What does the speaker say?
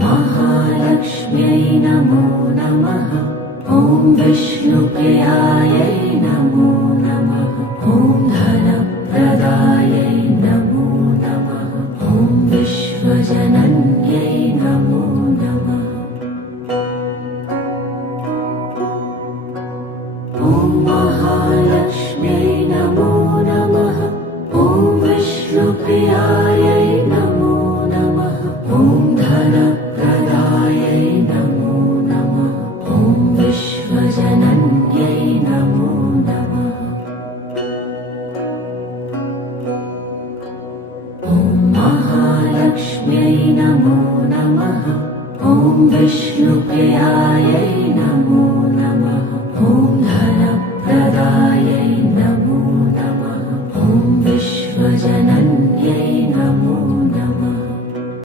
महालक्ष्म्यै नमो नमः। ॐ विष्णुप्रियायै नमो नमः। ॐ धनप्रदायै नमो नमः। ॐ विश्वजनन्यै नमो नमः। ॐ महालक्ष्म्यै नमो नमः। ॐ विष्णुप्रियायै नमो नमः। ॐ धनप्रदायै नमो नमः। ॐ विश्वजनन्यै नमो नमः। ॐ महालक्ष्म्यै नमो नमः। ॐ विष्णुप्रियायै नमो नमः। ॐ धनप्रदायै